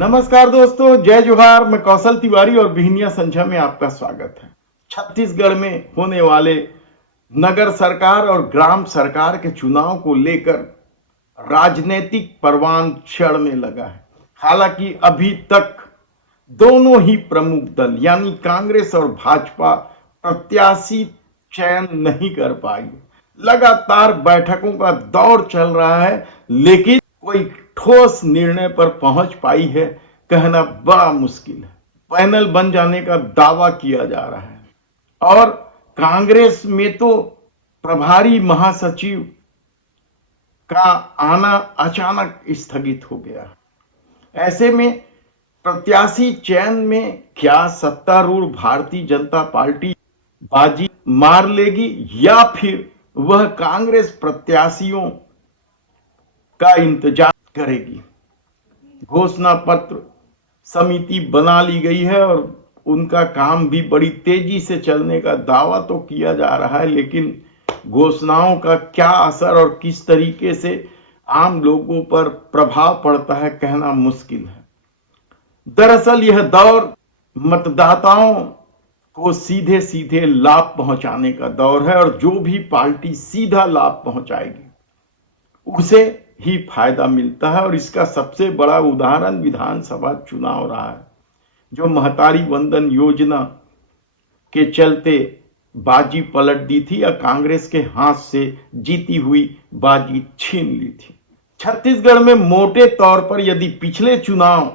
नमस्कार दोस्तों, जय जोहार। मैं कौशल तिवारी और बिहनिया संझा में आपका स्वागत है। छत्तीसगढ़ में होने वाले नगर सरकार और ग्राम सरकार के चुनाव को लेकर राजनीतिक परवान चढ़ने लगा है। हालांकि अभी तक दोनों ही प्रमुख दल यानी कांग्रेस और भाजपा प्रत्याशी चयन नहीं कर पाई। लगातार बैठकों का दौर चल रहा है, लेकिन कोई ठोस निर्णय पर पहुंच पाई है कहना बड़ा मुश्किल है। पैनल बन जाने का दावा किया जा रहा है और कांग्रेस में तो प्रभारी महासचिव का आना अचानक स्थगित हो गया। ऐसे में प्रत्याशी चयन में क्या सत्तारूढ़ भारतीय जनता पार्टी बाजी मार लेगी या फिर वह कांग्रेस प्रत्याशियों का इंतजार करेगी। घोषणा पत्र समिति बना ली गई है और उनका काम भी बड़ी तेजी से चलने का दावा तो किया जा रहा है, लेकिन घोषणाओं का क्या असर और किस तरीके से आम लोगों पर प्रभाव पड़ता है कहना मुश्किल है। दरअसल यह दौर मतदाताओं को सीधे सीधे लाभ पहुंचाने का दौर है और जो भी पार्टी सीधा लाभ पहुंचाएगी उसे ही फायदा मिलता है। और इसका सबसे बड़ा उदाहरण विधानसभा चुनाव रहा है, जो महतारी वंदन योजना के चलते बाजी पलट दी थी या कांग्रेस के हाथ से जीती हुई बाजी छीन ली थी। छत्तीसगढ़ में मोटे तौर पर यदि पिछले चुनाव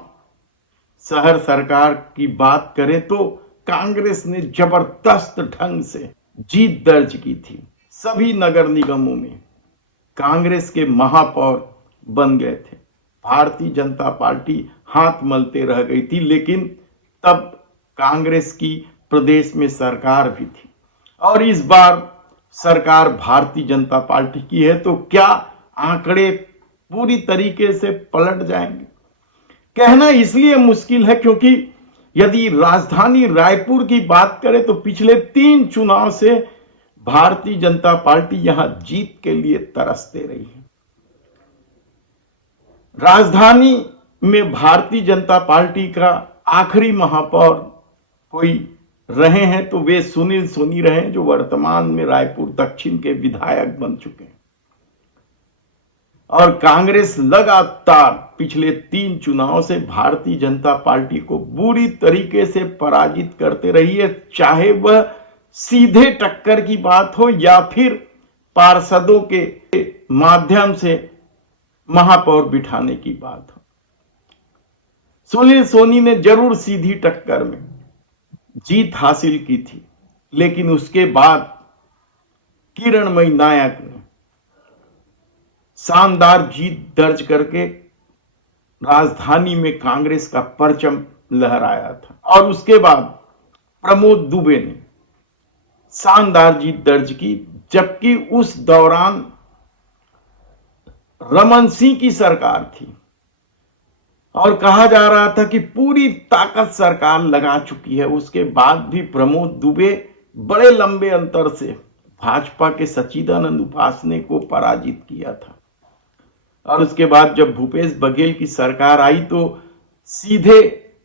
शहर सरकार की बात करें तो कांग्रेस ने जबरदस्त ढंग से जीत दर्ज की थी। सभी नगर निगमों में कांग्रेस के महापौर बन गए थे। भारतीय जनता पार्टी हाथ मलते रह गई थी, लेकिन तब कांग्रेस की प्रदेश में सरकार भी थी और इस बार सरकार भारतीय जनता पार्टी की है। तो क्या आंकड़े पूरी तरीके से पलट जाएंगे कहना इसलिए मुश्किल है क्योंकि यदि राजधानी रायपुर की बात करें तो पिछले 3 चुनाव से भारतीय जनता पार्टी यहां जीत के लिए तरसते रही है। राजधानी में भारतीय जनता पार्टी का आखिरी महापौर कोई रहे हैं तो वे सुनील सोनी रहे, जो वर्तमान में रायपुर दक्षिण के विधायक बन चुके हैं। और कांग्रेस लगातार पिछले 3 चुनाव से भारतीय जनता पार्टी को बुरी तरीके से पराजित करते रही है, चाहे वह सीधे टक्कर की बात हो या फिर पार्षदों के माध्यम से महापौर बिठाने की बात हो। सुनील सोनी ने जरूर सीधी टक्कर में जीत हासिल की थी, लेकिन उसके बाद किरणमयी नायक ने शानदार जीत दर्ज करके राजधानी में कांग्रेस का परचम लहराया था। और उसके बाद प्रमोद दुबे ने शानदार जीत दर्ज की, जबकि उस दौरान रमन सिंह की सरकार थी और कहा जा रहा था कि पूरी ताकत सरकार लगा चुकी है। उसके बाद भी प्रमोद दुबे बड़े लंबे अंतर से भाजपा के सच्चिदानंद उपासने को पराजित किया था। और उसके बाद जब भूपेश बघेल की सरकार आई तो सीधे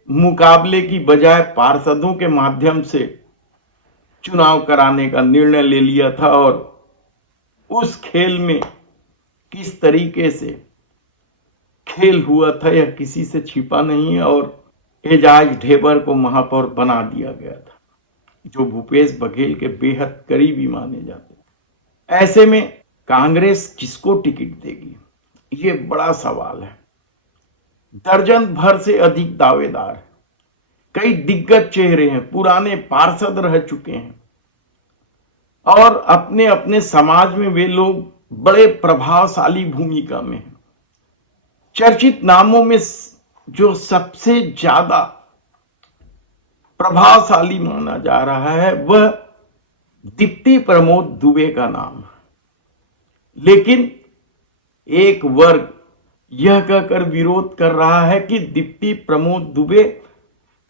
मुकाबले की बजाय पार्षदों के माध्यम से चुनाव कराने का निर्णय ले लिया था। और उस खेल में किस तरीके से खेल हुआ था यह किसी से छिपा नहीं है और एजाज ढेबर को महापौर बना दिया गया था, जो भूपेश बघेल के बेहद करीबी माने जाते थे। ऐसे में कांग्रेस किसको टिकट देगी, ये बड़ा सवाल है। दर्जन भर से अधिक दावेदार हैं, कई दिग्गज चेहरे हैं, पुराने पार्षद रह चुके हैं और अपने अपने समाज में वे लोग बड़े प्रभावशाली भूमिका में हैं। चर्चित नामों में जो सबसे ज्यादा प्रभावशाली माना जा रहा है वह दीप्ति प्रमोद दुबे का नाम है। लेकिन एक वर्ग यह कहकर विरोध कर रहा है कि दीप्ति प्रमोद दुबे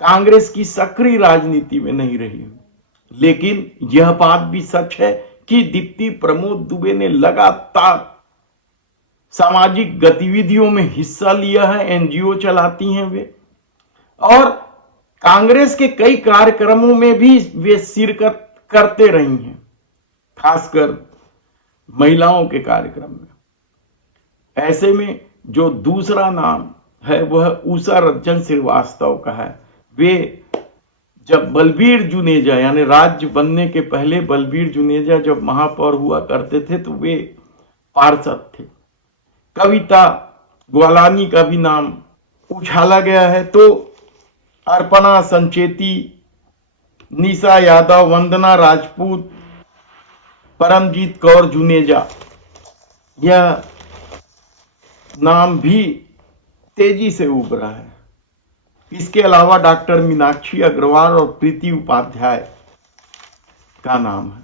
कांग्रेस की सक्रिय राजनीति में नहीं रही। लेकिन यह बात भी सच है कि दीप्ति प्रमोद दुबे ने लगातार सामाजिक गतिविधियों में हिस्सा लिया है, एनजीओ चलाती हैं वे, और कांग्रेस के कई कार्यक्रमों में भी वे शिरकत करते रही हैं, खासकर महिलाओं के कार्यक्रम में। ऐसे में जो दूसरा नाम है वह उषा रंजन श्रीवास्तव का है। वे जब बलबीर जुनेजा यानी राज्य बनने के पहले बलबीर जुनेजा जब महापौर हुआ करते थे तो वे पार्षद थे। कविता ग्वालानी का भी नाम उछाला गया है। तो अर्पणा संचेती, निशा यादव, वंदना राजपूत, परमजीत कौर जुनेजा, यह नाम भी तेजी से उभरा है। इसके अलावा डॉक्टर मीनाक्षी अग्रवाल और प्रीति उपाध्याय का नाम है।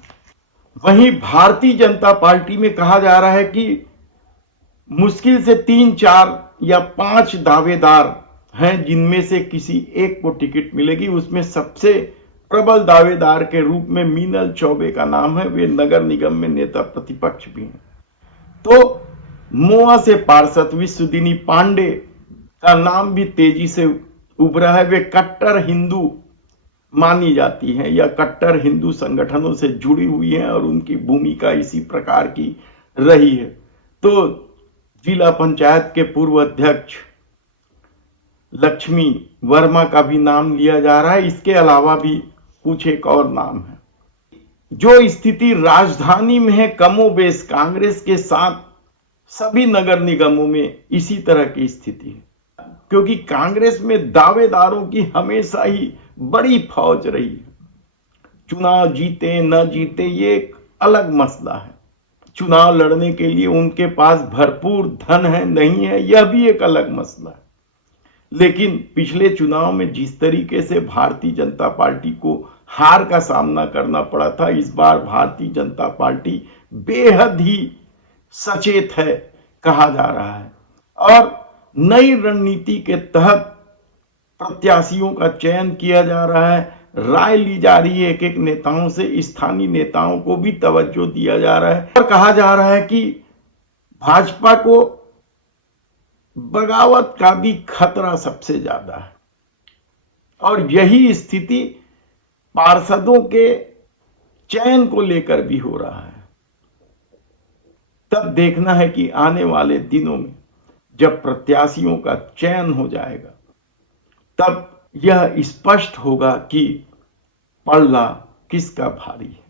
वहीं भारतीय जनता पार्टी में कहा जा रहा है कि मुश्किल से 3, 4 या 5 दावेदार हैं जिनमें से किसी एक को टिकट मिलेगी। उसमें सबसे प्रबल दावेदार के रूप में मीनल चौबे का नाम है। वे नगर निगम में नेता प्रतिपक्ष भी हैं। तो मोआ से पार्षद विश्वदिनी पांडे का नाम भी तेजी से उभरा है। वे कट्टर हिंदू मानी जाती हैं या कट्टर हिंदू संगठनों से जुड़ी हुई हैं और उनकी भूमिका इसी प्रकार की रही है। तो जिला पंचायत के पूर्व अध्यक्ष लक्ष्मी वर्मा का भी नाम लिया जा रहा है। इसके अलावा भी कुछ एक और नाम है। जो स्थिति राजधानी में है, कमोबेश कांग्रेस के साथ सभी नगर निगमों में इसी तरह की स्थिति है, क्योंकि कांग्रेस में दावेदारों की हमेशा ही बड़ी फौज रही है। चुनाव जीते न जीते ये एक अलग मसला है। चुनाव लड़ने के लिए उनके पास भरपूर धन है नहीं है यह भी एक अलग मसला है। लेकिन पिछले चुनाव में जिस तरीके से भारतीय जनता पार्टी को हार का सामना करना पड़ा था, इस बार भारतीय जनता पार्टी बेहद ही सचेत है कहा जा रहा है और नई रणनीति के तहत प्रत्याशियों का चयन किया जा रहा है। राय ली जा रही है एक एक नेताओं से, स्थानीय नेताओं को भी तवज्जो दिया जा रहा है और कहा जा रहा है कि भाजपा को बगावत का भी खतरा सबसे ज्यादा है और यही स्थिति पार्षदों के चयन को लेकर भी हो रहा है। तब देखना है कि आने वाले दिनों में जब प्रत्याशियों का चयन हो जाएगा तब यह स्पष्ट होगा कि पल्ला किसका भारी है।